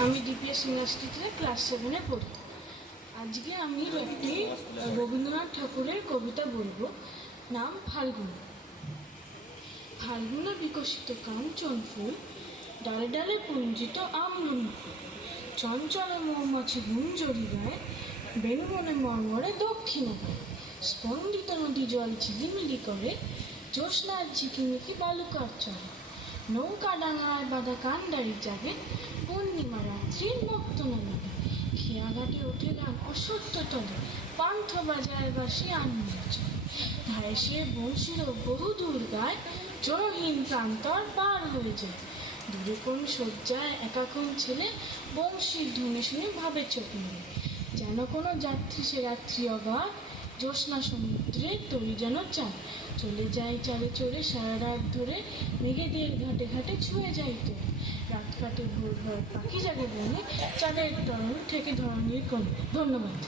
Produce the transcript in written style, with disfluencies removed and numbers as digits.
আমি ডিপিএস ইউনিভার্সিটিতে ক্লাস 7-এ পড়ি। আজকে আমি একটি রবীন্দ্রনাথ ঠাকুরের কবিতা বলবো। নাম ফাল্গুন। ফাল্গুনে বিকশিত কাঞ্চন ফুল, ডালে ডালে পুঞ্জিত আমলুম ফুল, চঞ্চলে মৌমাছি গুঞ্জরি গায়, বেণুবনে মর্মরে দক্ষিণে গায়, স্পন্দিত নদী জল ঝিলিমিলি করে, জ্যোৎস্নার ঝিকিমিকি বালুকার চলে, নৌকা ডাঙায় বাঁধা কান্ডারি জাগে, পূর্ণিমা রাত্রির নক্তনা লাগে, খেয়াঘাটে ওঠে গান অসত্য তলে, পান্থ বাজায় বাসি আনন্দ চলে, ধারে সে বংশীর বহু দূর গায়, জনহীন প্রান্তর পার হয়ে যায়, দূরে কোন শয্যায় একা কোন ছেলে, বংশীর ধ্বনি শুনে ভাবে চোখ মেলে, যেন কোনো যাত্রী সে রাত্রি অগাধ, জ্যোৎস্না সমুদ্রে তরি যেন চাঁদ, চলে যায় চালে চড়ে সারা রাত ধরে, মেঘেদের ঘাটে ঘাটে ছুঁয়ে যায় তো, রাত কাটে ভোর ভোর পাখি জাগে বনে, চাঁদের তরণ থেকে ধরণীর কোণে। ধন্যবাদ।